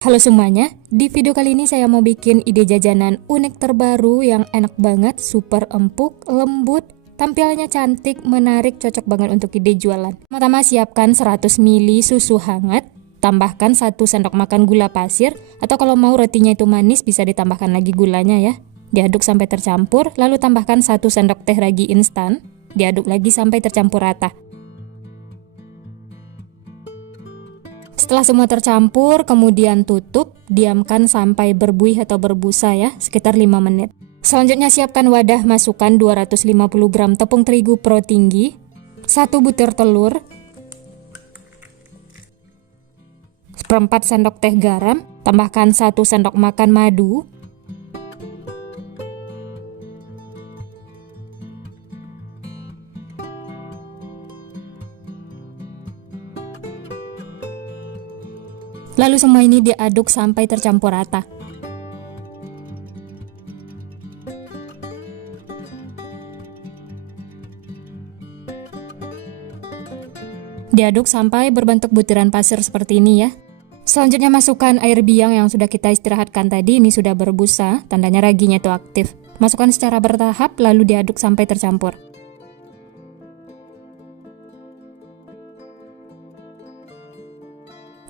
Halo semuanya, di video kali ini saya mau bikin ide jajanan unik terbaru yang enak banget, super empuk, lembut, tampilannya cantik, menarik, cocok banget untuk ide jualan. Pertama siapkan 100 ml susu hangat, tambahkan 1 sendok makan gula pasir, atau kalau mau rotinya itu manis bisa ditambahkan lagi gulanya ya. Diaduk sampai tercampur, lalu tambahkan 1 sendok teh ragi instan, diaduk lagi sampai tercampur rata. Setelah semua tercampur, kemudian tutup, diamkan sampai berbuih atau berbusa ya, sekitar 5 menit. Selanjutnya siapkan wadah, masukkan 250 gram tepung terigu pro tinggi, 1 butir telur, 1/4 sendok teh garam, tambahkan 1 sendok makan madu, lalu semua ini diaduk sampai tercampur rata. Diaduk sampai berbentuk butiran pasir seperti ini ya. Selanjutnya masukkan air biang yang sudah kita istirahatkan tadi, ini sudah berbusa, tandanya raginya itu aktif. Masukkan secara bertahap lalu diaduk sampai tercampur.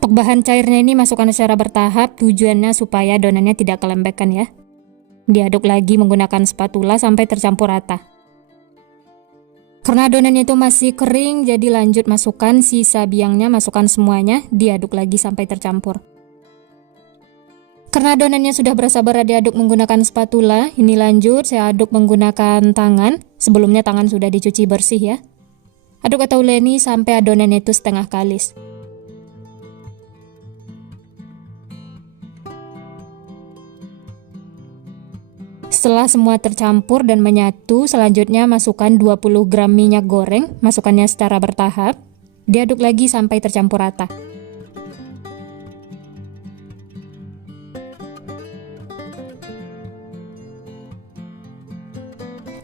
Untuk bahan cairnya ini masukkan secara bertahap, tujuannya supaya adonannya tidak kelembekan ya. Diaduk lagi menggunakan spatula sampai tercampur rata. Karena adonannya itu masih kering, jadi lanjut masukkan sisa biangnya, masukkan semuanya, diaduk lagi sampai tercampur. Karena adonannya sudah berasa berat diaduk menggunakan spatula, ini lanjut saya aduk menggunakan tangan. Sebelumnya tangan sudah dicuci bersih ya. Aduk atau uleni sampai adonannya itu setengah kalis. Setelah semua tercampur dan menyatu, selanjutnya masukkan 20 gram minyak goreng, masukkannya secara bertahap, diaduk lagi sampai tercampur rata.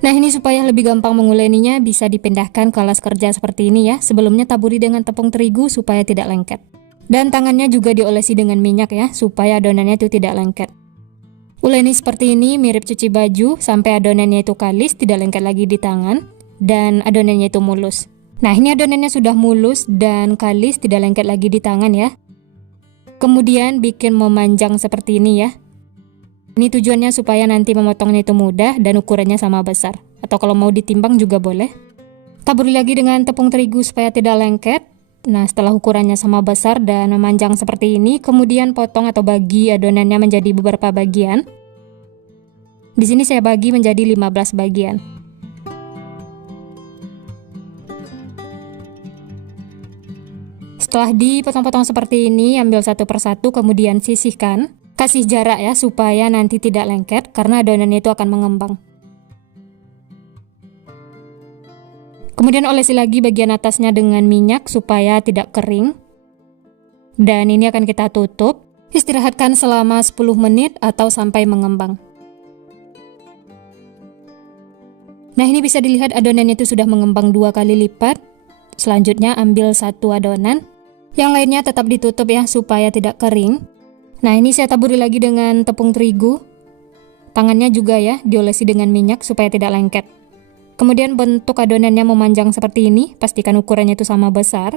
Nah ini supaya lebih gampang menguleninya, bisa dipindahkan ke alas kerja seperti ini ya. Sebelumnya taburi dengan tepung terigu supaya tidak lengket. Dan tangannya juga diolesi dengan minyak ya, supaya adonannya itu tidak lengket. Uleni seperti ini mirip cuci baju sampai adonannya itu kalis, tidak lengket lagi di tangan, dan adonannya itu mulus. Nah ini adonannya sudah mulus dan kalis, tidak lengket lagi di tangan ya. Kemudian bikin memanjang seperti ini ya. Ini tujuannya supaya nanti memotongnya itu mudah dan ukurannya sama besar. Atau kalau mau ditimbang juga boleh. Taburi lagi dengan tepung terigu supaya tidak lengket. Nah setelah ukurannya sama besar dan memanjang seperti ini, kemudian potong atau bagi adonannya menjadi beberapa bagian. Di sini saya bagi menjadi 15 bagian. Setelah dipotong-potong seperti ini, ambil satu persatu kemudian sisihkan. Kasih jarak ya supaya nanti tidak lengket karena adonannya itu akan mengembang. Kemudian olesi lagi bagian atasnya dengan minyak supaya tidak kering. Dan ini akan kita tutup. Istirahatkan selama 10 menit atau sampai mengembang. Nah ini bisa dilihat adonannya itu sudah mengembang 2 kali lipat. Selanjutnya ambil satu adonan. Yang lainnya tetap ditutup ya supaya tidak kering. Nah ini saya taburi lagi dengan tepung terigu. Tangannya juga ya diolesi dengan minyak supaya tidak lengket. Kemudian bentuk adonannya memanjang seperti ini, pastikan ukurannya itu sama besar.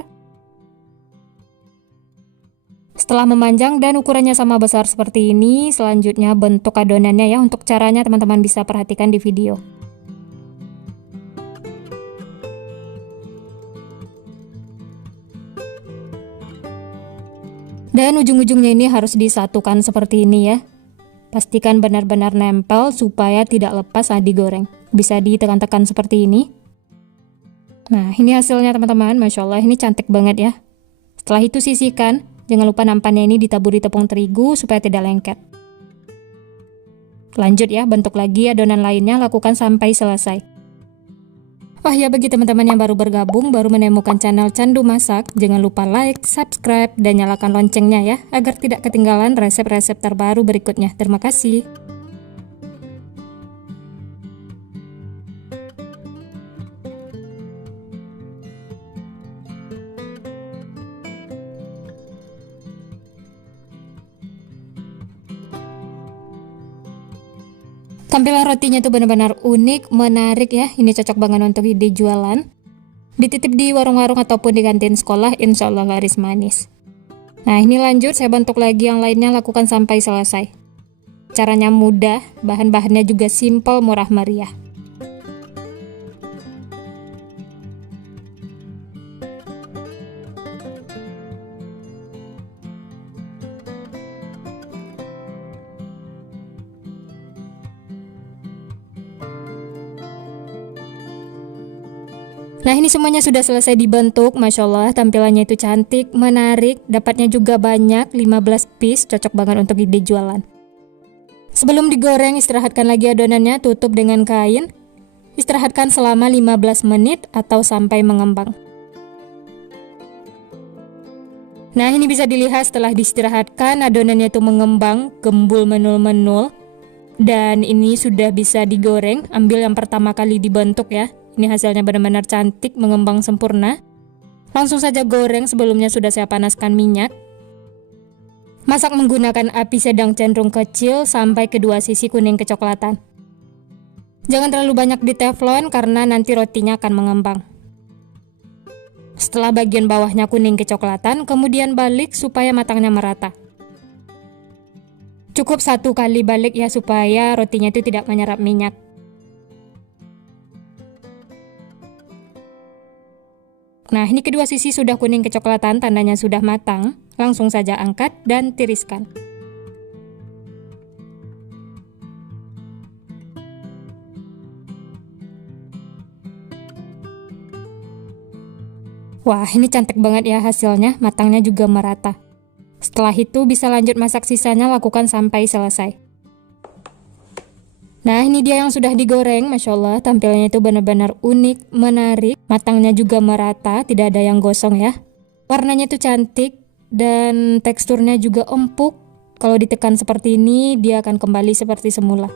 Setelah memanjang dan ukurannya sama besar seperti ini, selanjutnya bentuk adonannya ya. Untuk caranya teman-teman bisa perhatikan di video. Dan ujung-ujungnya ini harus disatukan seperti ini ya. Pastikan benar-benar nempel supaya tidak lepas saat digoreng. Bisa ditekan-tekan seperti ini. Nah ini hasilnya teman-teman, Masya Allah ini cantik banget ya. Setelah itu sisihkan, jangan lupa nampannya ini ditaburi tepung terigu supaya tidak lengket. Lanjut ya, bentuk lagi adonan lainnya, lakukan sampai selesai. Oh ya, bagi teman-teman yang baru bergabung, baru menemukan channel Candu Masak, jangan lupa like, subscribe, dan nyalakan loncengnya ya, agar tidak ketinggalan resep-resep terbaru berikutnya. Terima kasih. Tampilan rotinya tuh benar-benar unik, menarik ya. Ini cocok banget untuk ide jualan. Dititip di warung-warung ataupun di kantin sekolah, insya Allah laris manis. Nah, ini lanjut, saya bentuk lagi yang lainnya, lakukan sampai selesai. Caranya mudah, bahan-bahannya juga simple, murah meriah. Nah, ini semuanya sudah selesai dibentuk. Masya Allah, tampilannya itu cantik, menarik, dapatnya juga banyak, 15 piece, cocok banget untuk ide jualan. Sebelum digoreng, istirahatkan lagi adonannya, tutup dengan kain. Istirahatkan selama 15 menit atau sampai mengembang. Nah, ini bisa dilihat setelah diistirahatkan, adonannya itu mengembang, gembul menul-menul. Dan ini sudah bisa digoreng. Ambil yang pertama kali dibentuk ya. Ini hasilnya benar-benar cantik, mengembang sempurna. Langsung saja goreng, sebelumnya sudah saya panaskan minyak. Masak menggunakan api sedang cenderung kecil sampai kedua sisi kuning kecoklatan. Jangan terlalu banyak di teflon karena nanti rotinya akan mengembang. Setelah bagian bawahnya kuning kecoklatan, kemudian balik supaya matangnya merata. Cukup 1 kali balik ya supaya rotinya itu tidak menyerap minyak. Nah, ini kedua sisi sudah kuning kecoklatan, tandanya sudah matang. Langsung saja angkat dan tiriskan. Wah, ini cantik banget ya hasilnya, matangnya juga merata. Setelah itu bisa lanjut masak sisanya, lakukan sampai selesai. Nah, ini dia yang sudah digoreng, Masya Allah, tampilannya itu benar-benar unik, menarik, matangnya juga merata, tidak ada yang gosong ya. Warnanya itu cantik, dan teksturnya juga empuk. Kalau ditekan seperti ini, dia akan kembali seperti semula.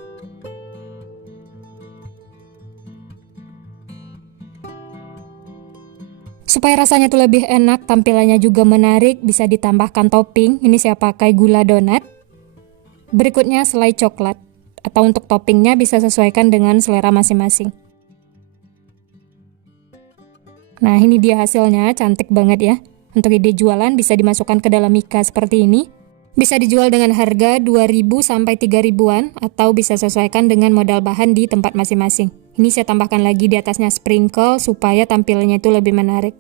Supaya rasanya itu lebih enak, tampilannya juga menarik, bisa ditambahkan topping. Ini saya pakai gula donat. Berikutnya selai coklat. Atau untuk toppingnya bisa sesuaikan dengan selera masing-masing. Nah, ini dia hasilnya, cantik banget ya. Untuk ide jualan bisa dimasukkan ke dalam mika seperti ini. Bisa dijual dengan harga 2.000 sampai 3.000-an atau bisa sesuaikan dengan modal bahan di tempat masing-masing. Ini saya tambahkan lagi di atasnya sprinkle supaya tampilannya itu lebih menarik.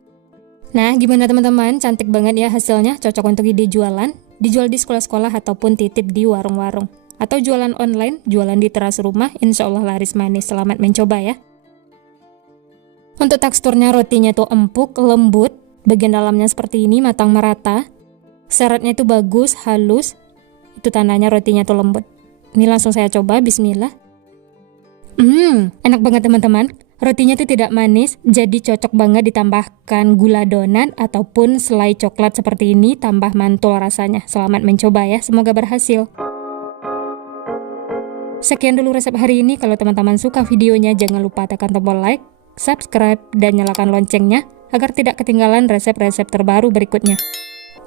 Nah, gimana teman-teman? Cantik banget ya hasilnya, cocok untuk ide jualan. Dijual di sekolah-sekolah ataupun titip di warung-warung. Atau jualan online, jualan di teras rumah, insya Allah laris manis. Selamat mencoba ya. Untuk teksturnya rotinya tuh empuk, lembut, bagian dalamnya seperti ini, matang merata. Seratnya itu bagus, halus, itu tandanya rotinya tuh lembut. Ini langsung saya coba, bismillah. Enak banget teman-teman. Rotinya tuh tidak manis, jadi cocok banget ditambahkan gula donat ataupun selai coklat seperti ini, tambah mantul rasanya. Selamat mencoba ya, semoga berhasil. Sekian dulu resep hari ini. Kalau teman-teman suka videonya, jangan lupa tekan tombol like, subscribe, dan nyalakan loncengnya agar tidak ketinggalan resep-resep terbaru berikutnya.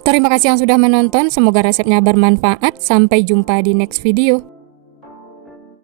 Terima kasih yang sudah menonton, semoga resepnya bermanfaat. Sampai jumpa di next video.